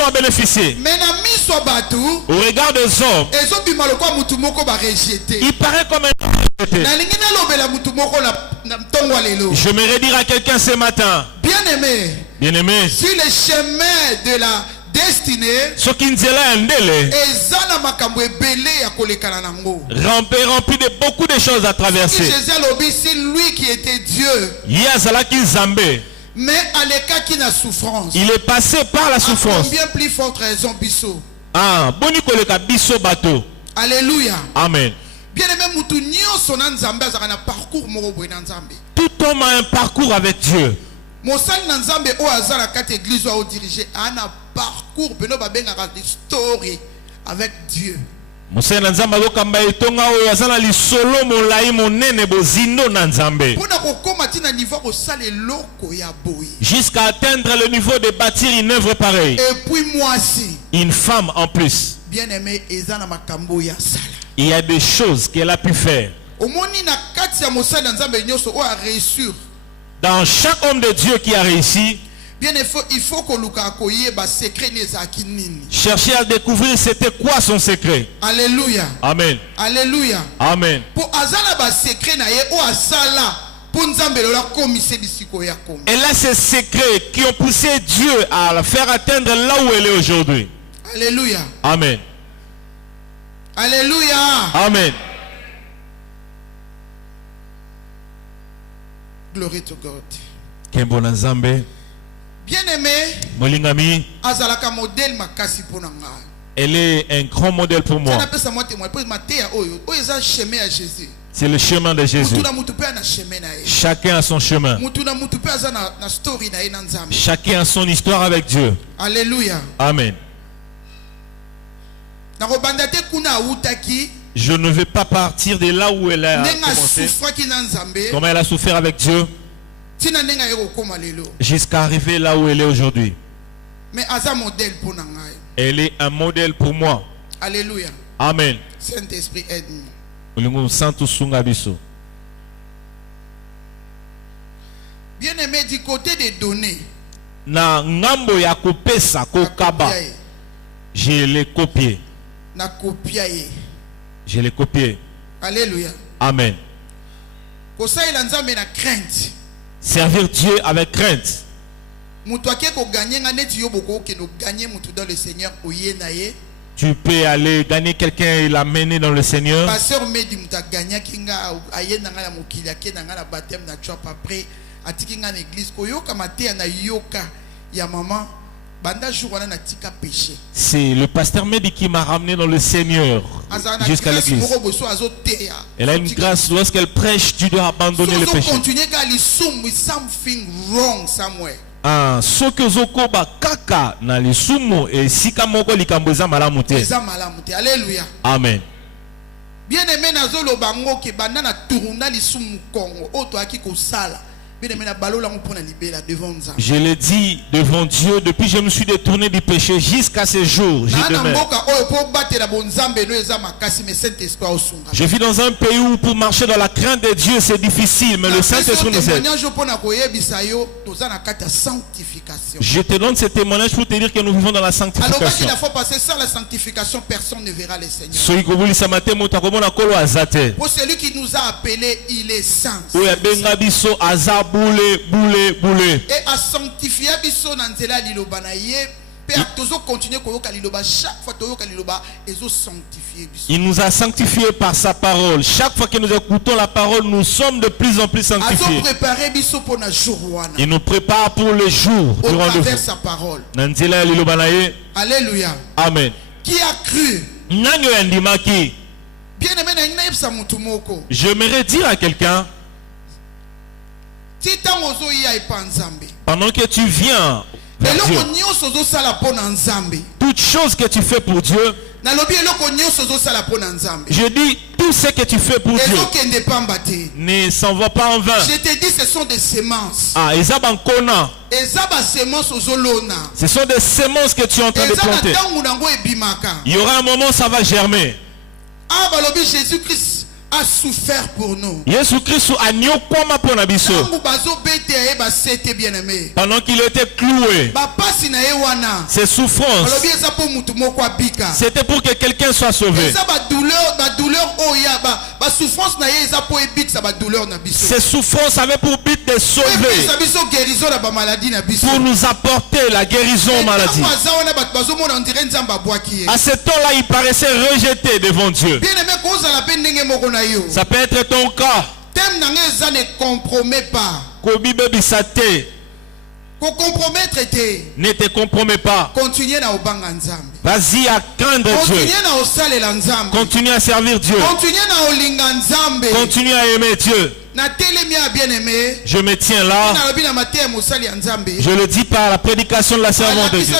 personnes ont bénéficié. Au regard des hommes, il paraît comme un rejeté. J'aimerais dire à quelqu'un ce matin, bien-aimé, sur le chemin de la destinée, rempli de beaucoup de choses à traverser. C'est lui qui était Dieu. Mais à l'écart qui n'a souffrance. Il est passé par la souffrance. Combien plus forte raison biso. Alléluia. Amen. Bien-aimé, parcours. Tout homme a un parcours avec Dieu. Mosal Nanzambe o azara kat église o diriger un parcours beno babenga de story avec Dieu. Mosal Nanzamba go kamba etonga o azana li solo molai monene bozindo Nanzambe. Pona ko komati na niveau ko sale loko ya boy. Jusqu'à atteindre le niveau de bâtir une œuvre pareille. Et puis moi aussi. Une femme en plus. Bien-aimé ezana makambo ya sala. Il y a des choses qu'elle a pu faire. Au moni na kati ya Mosal Nanzambe nyoso o a réussir. Dans chaque homme de Dieu qui a réussi, bien, il faut que secret chercher à découvrir c'était quoi son secret. Alléluia. Amen. Alléluia. Amen. Pour azala secret na ye o asala pour nzambe lola komise bisiko ya komi. Elle a ces secrets qui ont poussé Dieu à la faire atteindre là où elle est aujourd'hui. Alléluia. Amen. Alléluia. Amen. Glory to God. Bien-aimé, elle est un grand modèle pour moi. C'est le chemin de Jésus. Chacun a son chemin. Chacun a son histoire avec Dieu. Alléluia. Amen. Je ne vais pas partir de là où elle a commencé. Comment elle a souffert avec Dieu jusqu'à arriver là où elle est aujourd'hui. Elle est un modèle pour moi. Alléluia. Amen. Saint-Esprit aide-nous. Bien-aimé, du côté des données, je l'ai copié. Je l'ai copié. Alléluia. Amen. Servir Dieu avec crainte. Tu peux aller gagner quelqu'un et l'amener dans le Seigneur. C'est le pasteur Mehdi qui m'a ramené dans le Seigneur jusqu'à l'église. Elle a une grâce. Lorsqu'elle prêche, tu dois abandonner le péché. Amen. Bien aimé nazolo bango ke bandana tourna lisumu Congo oto akiko sala. Je l'ai dit devant Dieu depuis que je me suis détourné du péché jusqu'à ce jour. Je vis dans un pays où pour marcher dans la crainte de Dieu c'est difficile, mais le Saint-Esprit nous aide. Je te donne ce témoignage pour te dire que nous vivons dans la sanctification. Alors qu'il faut passer sans la sanctification, personne ne verra le Seigneur. Pour celui qui nous a appelés, il est saint. Et à sanctifier biso nanzela liloba na ye il nous a sanctifiés par sa parole. Chaque fois que nous écoutons la parole, nous sommes de plus en plus sanctifiés. Il nous prépare pour le jour du rendez-vous. Alléluia. Amen. Qui a cru? J'aimerais dire à quelqu'un, pendant que tu viens vers Dieu, toute chose que tu fais pour Dieu, je dis tout ce que tu fais pour Dieu ne s'en va pas en vain. Je te dis ce sont des semences. Ce sont des semences que tu es en train de planter. Il y aura un moment ça va germer. Jésus-Christ a souffert pour nous. Pendant qu'il était cloué, ses souffrances, c'était pour que quelqu'un soit sauvé. Ces souffrances avaient pour but de sauver, pour nous apporter la guérison aux maladies. À ce temps-là, il paraissait rejeté devant Dieu. Ça peut être ton cas. Ne te compromets pas. Vas-y à craindre Dieu. Continue à servir Dieu. Continue à aimer Dieu. Je me tiens là. Je le dis par la prédication de la servante de Dieu.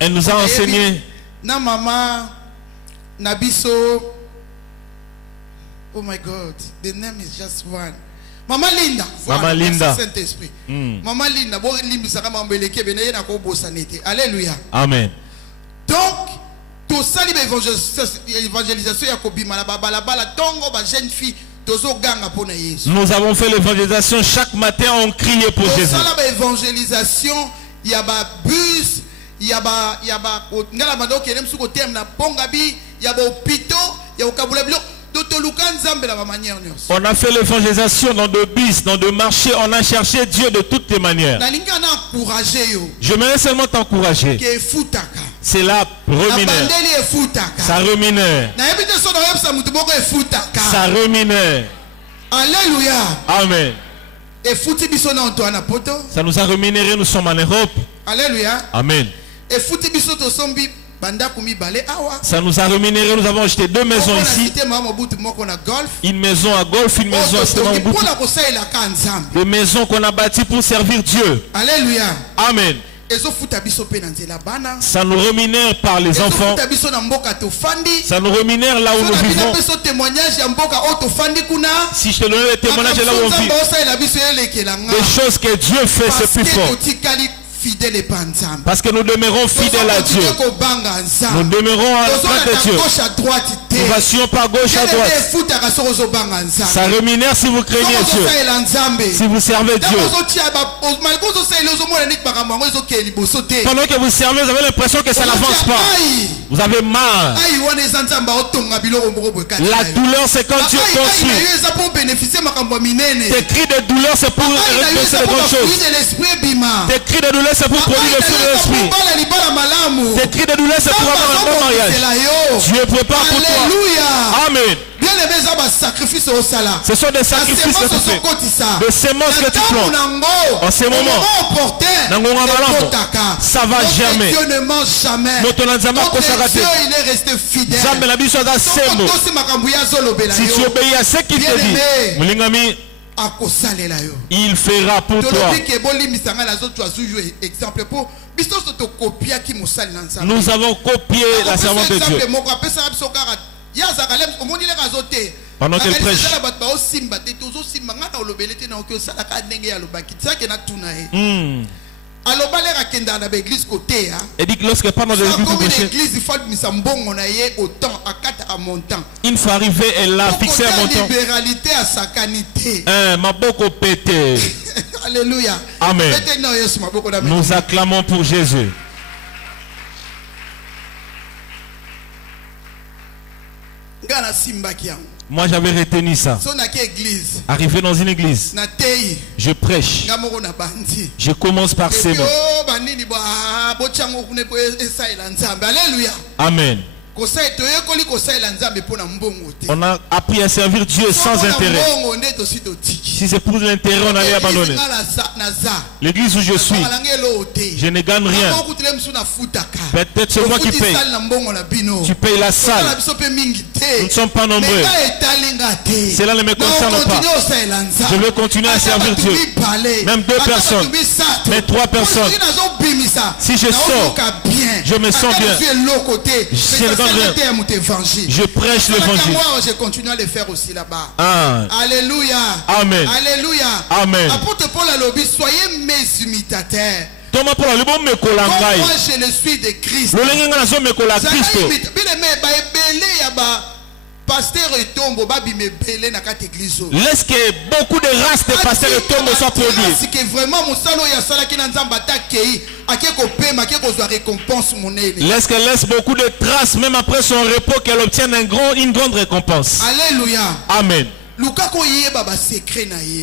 Elle nous a enseigné. Oh my God, the name is just one. Mama Linda. Mama Linda. Saint-Esprit. Mama Linda. Alléluia. Amen. Donc, tout ça, l'évangélisation, jeune fille. Nous avons fait l'évangélisation chaque matin, on criait pour Jésus. L'évangélisation, il y a des bus, il y a on a fait l'évangélisation dans de bus, dans de marchés, on a cherché Dieu de toutes les manières. Je voudrais seulement t'encourager. C'est là, remineur. Ça remineur. Ça remineur. Alléluia. Amen. Ça nous a reminéré, nous sommes en Europe. Alléluia. Amen. Ça nous a rémunéré, nous avons acheté 2 maisons ici. Une maison à Golf, une maison à Stemambout. Des maisons qu'on a bâties pour servir Dieu. Alléluia. Amen. Ça nous rémunère par les enfants. Ça nous rémunère là où nous vivons. Si je te donne le témoignage là où on vit, des choses que Dieu fait, c'est plus fort. Parce que nous demeurons fidèles à Dieu. Nous demeurons à droite de Dieu. Nous passions par gauche à droite. Ça rémunère si vous craignez Dieu. Si vous servez Dieu. Pendant que vous servez, vous avez l'impression que ça n'avance pas. Vous avez mal. La douleur, c'est quand Dieu construit. Tes cris de douleur, c'est pour réaliser de bonnes choses. Tes cris de douleur, c'est pour produire le fruit de l'esprit. Tes cris de douleur, c'est pour avoir un bon mariage. Dieu prépare pour toi. Amen. Ce sont des sacrifices que tu fais. Des semences que tu plantes. En ces moments, ça va germer. Dieu, il est resté fidèle. Si tu obéis à ce qu'il te dit, il fera pour toi. Nous avons copié la servante de Dieu. Pendant qu'elle prêche, et dit que lorsque pendant l'église vous prêchez, il faut arriver, elle a fixé un montant. Ma beaucoup pété. Alléluia. Amen. Nous acclamons pour Jésus. Moi j'avais retenu ça. Arrivé dans une église, je prêche. Je commence par ces mots. Amen. On a appris à servir Dieu sans intérêt. Si c'est pour l'intérêt, on allait abandonner. L'église où je suis, je ne gagne rien. Peut-être c'est moi qui paye. Tu payes la salle. Nous ne sommes pas nombreux. Cela ne me concerne pas. Je veux continuer à servir Dieu. Même 2 personnes, même 3 personnes. Si je sors, je me sens bien. Je prêche l'évangile. Je continue à le faire aussi là-bas. Alléluia. Amen. Alléluia. Amen. Apôtre Paul a lobby, soyez mes imitateurs Comment moi je le suis de Christ. Laisse que beaucoup de races de pasteurs et tombes soient produits. Laisse beaucoup de traces, même après son repos, qu'elle obtienne une grande récompense. Alléluia. Amen.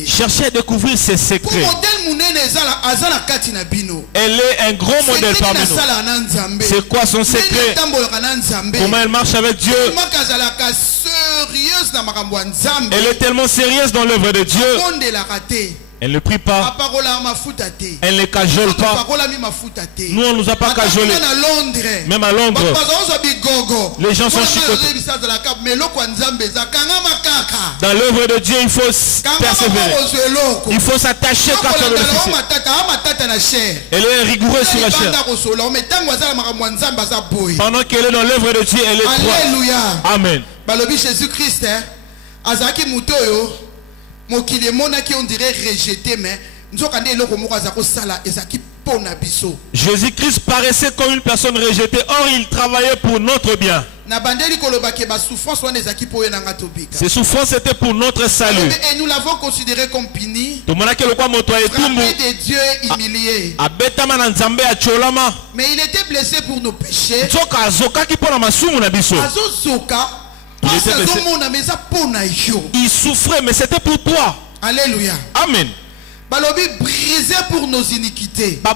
Cherchez à découvrir ses secrets. Elle est un gros modèle parmi nous. C'est quoi son secret? Comment elle marche avec Dieu? Elle est tellement sérieuse dans l'œuvre de Dieu. Elle ne prie pas. Elle ne cajole pas. Nous, on ne nous a pas cajolé. Même à Londres, les gens sont chicotés. Dans l'œuvre de Dieu, il faut persévérer. Il faut s'attacher quand on le nécessite. Elle est rigoureuse sur la chair. Pendant qu'elle est dans l'œuvre de Dieu, elle est droite. Amen. Jésus-Christ, on dirait rejeté, mais Jésus-Christ paraissait comme une personne rejetée. Or, il travaillait pour notre bien. Ces souffrances étaient pour notre salut. Et nous l'avons considéré comme puni, frappé de Dieu humilié. Mais il était blessé pour nos péchés. Il souffrait, mais c'était pour toi. Alléluia. Amen. Balobi brisé pour nos iniquités. Les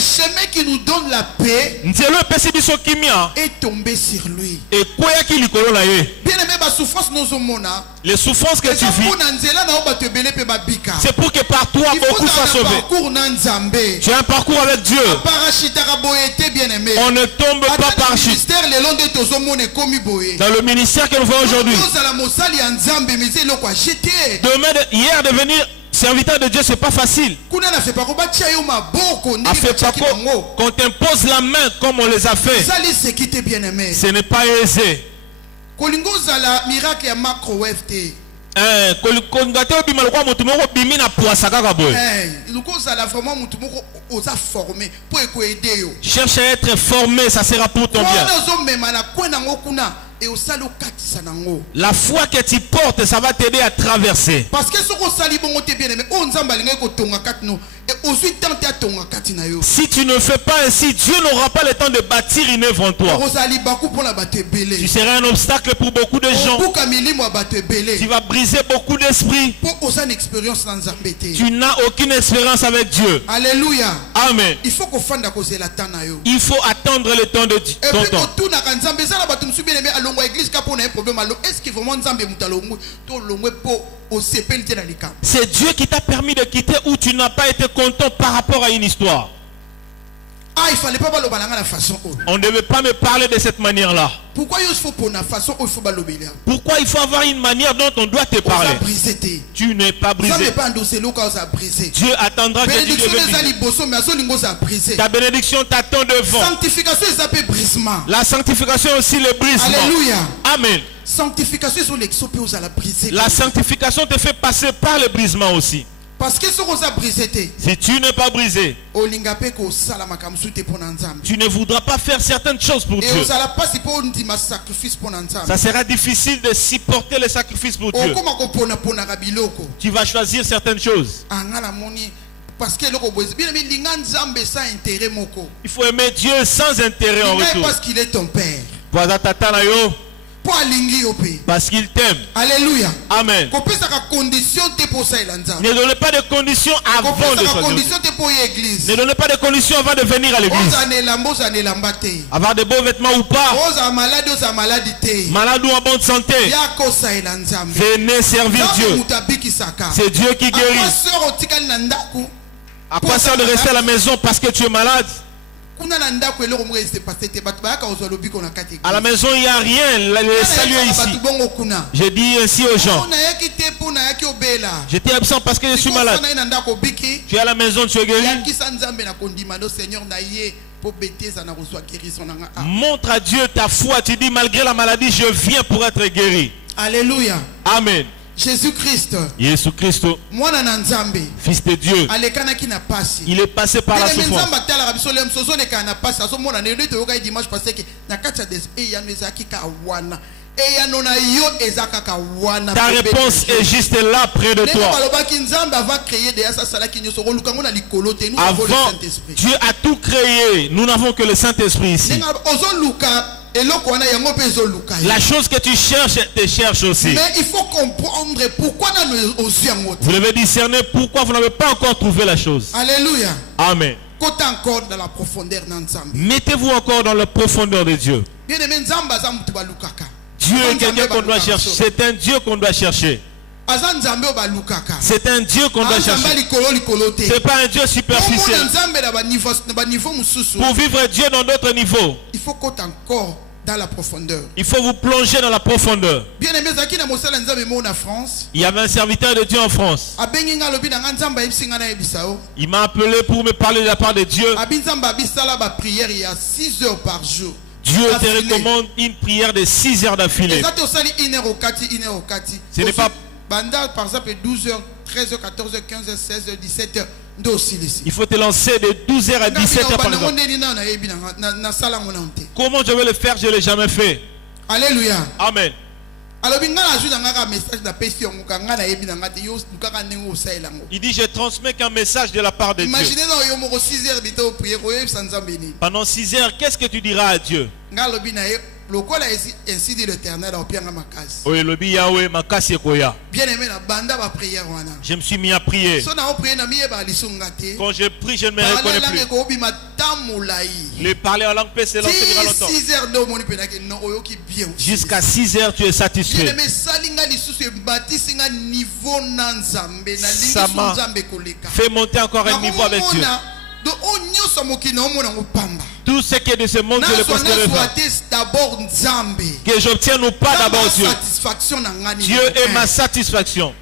chemins qui nous donnent la paix est tombé sur lui. Bien aimé, les souffrances que tu vis, c'est pour que par toi beaucoup soient sauvés. Tu as un parcours avec Dieu. On ne tombe pas par chute. Dans le ministère que nous faisons aujourd'hui, hier devenir serviteur de Dieu, c'est pas facile. Qu'on t'impose la main comme on les a fait. Ce n'est pas aisé. Cherche à être formé, ça sera pour ton bien. La foi que tu portes, ça va t'aider à traverser. Parce que si tu ne fais pas ainsi, Dieu n'aura pas le temps de bâtir une œuvre en toi. Tu seras un obstacle pour beaucoup de gens. Tu vas briser beaucoup d'esprits. Tu n'as aucune expérience avec Dieu. Alléluia. Amen. Il faut attendre le temps de ton temps. C'est Dieu qui t'a permis de quitter où tu n'as pas été content par rapport à une histoire. Il fallait pas la façon. On ne devait pas me parler de cette manière-là. Pourquoi il faut pour la façon où il faut Pourquoi il faut avoir une manière dont on doit te parler? Tu n'es pas brisé. Dieu attendra que tu deviennes. Ta bénédiction t'attend devant. Sanctification est appelée brisement. La sanctification aussi le brisement. Alléluia. Amen. Sanctification sur la sanctification te fait passer par le brisement aussi. Parce que si tu n'es pas brisé, tu ne voudras pas faire certaines choses pour Dieu. Ça sera difficile de supporter les sacrifices pour Dieu. Tu vas choisir certaines choses. Parce que il faut aimer Dieu sans intérêt en retour. Parce qu'il est ton père. Parce qu'il t'aime. Alléluia. Amen. Ne donnez pas de conditions avant de choisir. Ne donnez pas de conditions avant de venir à l'église. Avoir de beaux vêtements ou pas. Malade ou en bonne santé. Venez servir Dieu. C'est Dieu qui guérit. À quoi sert de rester à la maison parce que tu es malade? À la maison il n'y a rien, le salut est ici. J'ai dit ainsi aux gens. J'étais absent parce que je suis malade. Tu es à la maison, tu es guéri. Montre à Dieu ta foi. Tu dis malgré la maladie, je viens pour être guéri. Alléluia. Amen. Jésus-Christ, Fils de Dieu, il est passé par la souffrance. Ta réponse est juste là près de toi. Avant, Dieu a tout créé. Nous n'avons que le Saint-Esprit ici. La chose que tu cherches, te cherche aussi. Mais il faut comprendre pourquoi nous aussi. Vous devez discerner pourquoi vous n'avez pas encore trouvé la chose. Alléluia. Amen. Encore dans la profondeur. Mettez-vous encore dans la profondeur de Dieu. Dieu est quelqu'un qu'on doit chercher. C'est un Dieu qu'on doit chercher. C'est un Dieu qu'on doit chercher. Ce n'est pas un Dieu superficiel. Pour vivre Dieu dans d'autres niveaux, il faut encore dans la profondeur. Il faut vous plonger dans la profondeur. Il y avait un serviteur de Dieu en France. Il m'a appelé pour me parler de la part de Dieu. Il y a 6 heures par jour. Dieu te recommande une prière de 6 heures d'affilée. Ce n'est pas par exemple 12h, 13h, 14h, 15h, 16h, 17h. Il faut te lancer de 12h à 17h par exemple. Comment je vais le faire? Je ne l'ai jamais fait. Alléluia. Amen. Il dit je transmets qu'un message de la part de Dieu. Pendant 6 heures, qu'est-ce que tu diras à Dieu? Ainsi dit l'Éternel. Bien aimé, je me suis mis à prier. Quand je prie, je ne me reconnais plus. Le parler en langue peut se lancer longtemps. Jusqu'à 6 heures, tu es satisfait. Ça m'a fait monter encore un niveau avec Dieu. Tout ce qui est de ce monde, je le considère que j'obtienne ou pas d'abord Dieu. Dieu est ma satisfaction.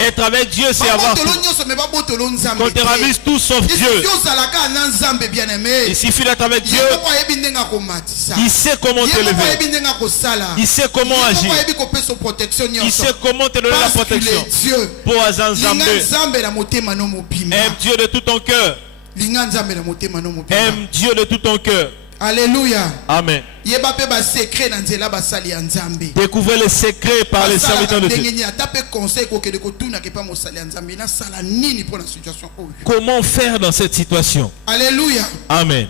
Être avec Dieu, c'est avoir tout. Quand tu réalises tout sauf Dieu, il suffit d'être avec Dieu. Il sait comment te lever. Il sait comment agir. Il sait comment te donner la protection. Pour Azanzambe, aime Dieu de tout ton cœur. Aime Dieu de tout ton cœur. Alléluia. Amen. Découvrez les secrets par les serviteurs de Dieu. Comment faire dans cette situation? Alléluia. Amen.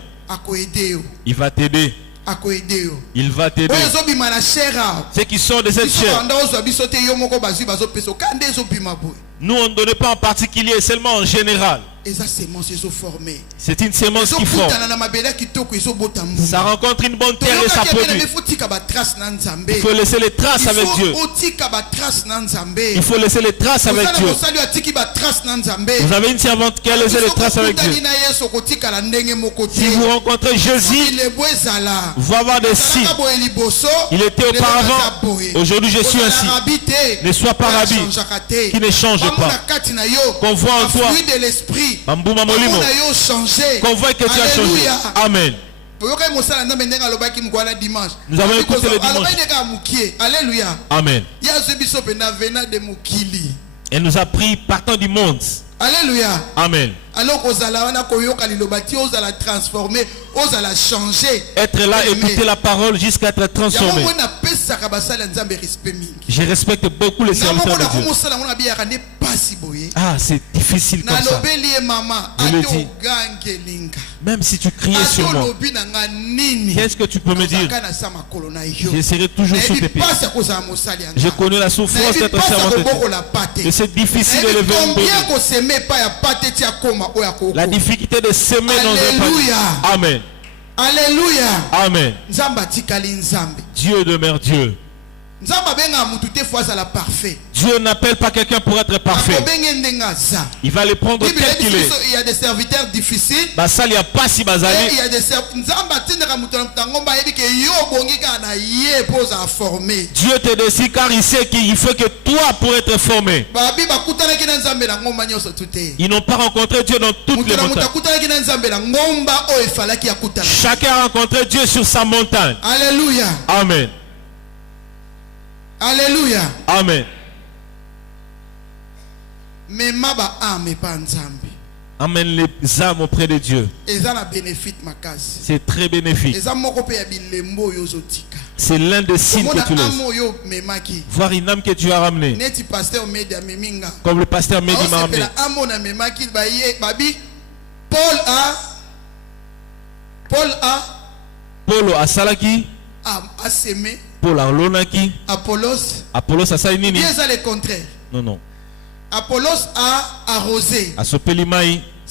Il va t'aider. Il va t'aider. Ceux qui sont de cette chair. Nous, on ne donne pas en particulier, seulement en général. C'est une sémence qui forme. Ça rencontre une bonne terre et ça produit. Il faut laisser les traces avec Dieu. Il faut laisser les traces avec Dieu. Vous avez une servante qui a laissé les traces avec Dieu. Si vous rencontrez Jésus, vous allez avoir des signes. Il était auparavant. Aujourd'hui, je suis ainsi. Ne sois pas rabbi qui ne change pas. Qu'on voit en toi. Qu'on voit que tu as changé. Amen. Nous avons écouté le dimanche. Alléluia. Amen. Elle nous a pris partant du monde. Alléluia. Amen. Alors la transformer, la changer. Être là, écouter la parole jusqu'à être transformé. Je respecte beaucoup les serviteurs de Dieu. Ah, c'est difficile comme ça. Je le dis. Même si tu criais sur moi, qu'est-ce que tu peux me dire? Je serai toujours sous tes pieds. Je connais la souffrance d'être servant de Dieu. Et c'est difficile de lever une bébé. La difficulté de s'aimer dans un panier. Amen. Alléluia. Amen. Dieu demeure Dieu. Dieu n'appelle pas quelqu'un pour être parfait. Il va le prendre tel qu'il est. Il y a des serviteurs difficiles. Il y a pas si basali. Il y a des serviteurs. Dieu te décide car il sait qu'il faut que toi pour être formé. Ils n'ont pas rencontré Dieu dans toutes les montagnes. Chacun a rencontré Dieu sur sa montagne. Alléluia. Amen. Alléluia. Amen. Mais ma ba ame pa nzambe. Amène les âmes auprès de Dieu. C'est très bénéfique. C'est l'un des signes que tu laisses. Voir une âme que tu as ramenée. Comme le pasteur Mehdi m'a ramené. Paul a Salaki. Paul a Lonaki. Apollos a Sainini. Non. Apollos a arrosé.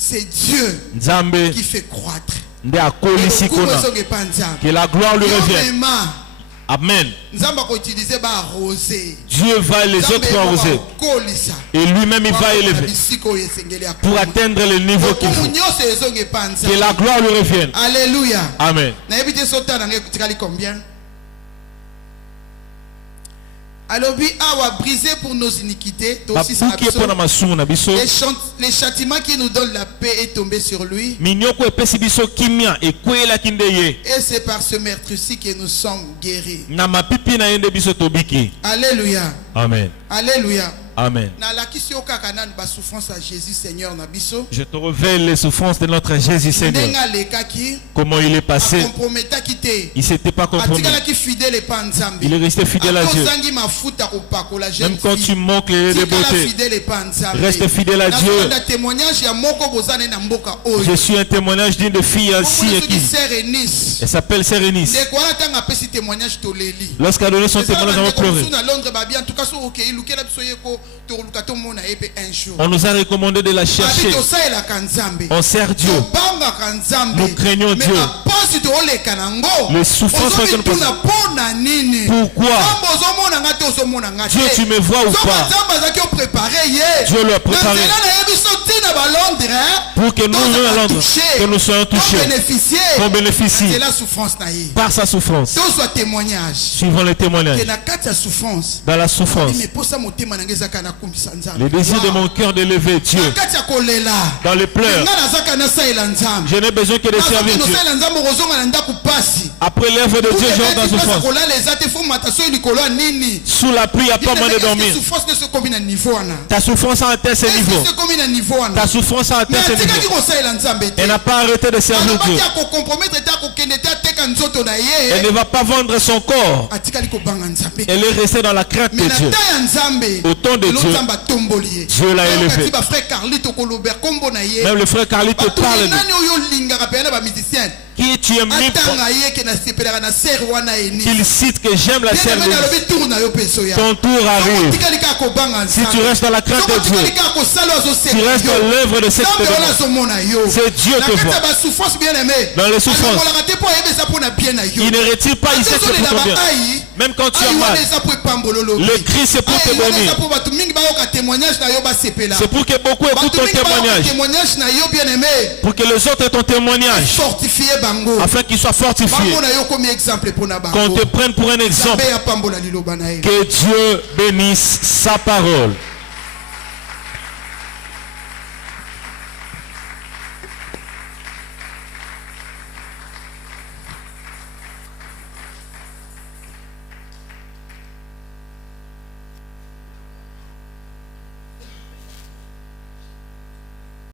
C'est Dieu qui fait croître. Que la gloire lui revienne. Amen. Dieu va les autres arroser. Et lui-même il va élever. Pour atteindre le niveau qu'il faut. Que la gloire lui revienne. Alléluia. Amen. Alors, a brisé pour nos iniquités. Les châtiments qui nous donnent la paix est tombé sur lui. Et c'est par ce meurtre-ci que nous sommes guéris. Alléluia. Amen. Alléluia. Amen. Je te révèle les souffrances de notre Jésus Seigneur. Comment il est passé. Il ne s'était pas compromis. Il est resté fidèle à Dieu. Même quand tu manques les beauté, reste fidèle à Dieu. Je suis un témoignage d'une fille ainsi qui elle s'appelle Sérénice. Lorsqu'elle a donné son témoignage, on a pleuré. On nous a recommandé de la chercher. On sert Dieu. Nous craignons Dieu. Les souffrances que nous passons. Pourquoi? Dieu, tu me vois ou pas? Dieu l'a préparé. Pour que nous, à Londres, que nous soyons touchés. Qu'on bénéficie. Par sa souffrance. Suivant les témoignages. Dans la souffrance. Le désir de mon cœur de lever Dieu. Dans les pleurs. Je n'ai besoin que de servir Dieu. Après l'œuvre de Dieu, je dans souffrance. Sous la pluie, il n'y a pas moyen de dormir. Ta souffrance a atteint ce niveau. Ta souffrance a atteint ce niveau. Elle n'a pas arrêté de servir Dieu. Elle ne va pas vendre son corps. Elle est restée dans la crainte de Dieu. Au temps de Dieu, Dieu l'a élevé. Même le frère Carlito parle de qui tu aimes qu'il cite que j'aime la sœur. Ton tour arrive. Si tu restes dans la crainte de Dieu, tu restes dans l'œuvre de cette témoin. C'est Dieu te voit. Dans les souffrances, il ne retire pas ici c'est pour ton bien. Même quand tu as mal, le cri c'est pour te bénir. C'est pour que beaucoup écoutent ton témoignage. Pour que les autres aient ton témoignage. Afin qu'il soit fortifié. Qu'on te prenne pour un exemple. Que Dieu bénisse sa parole.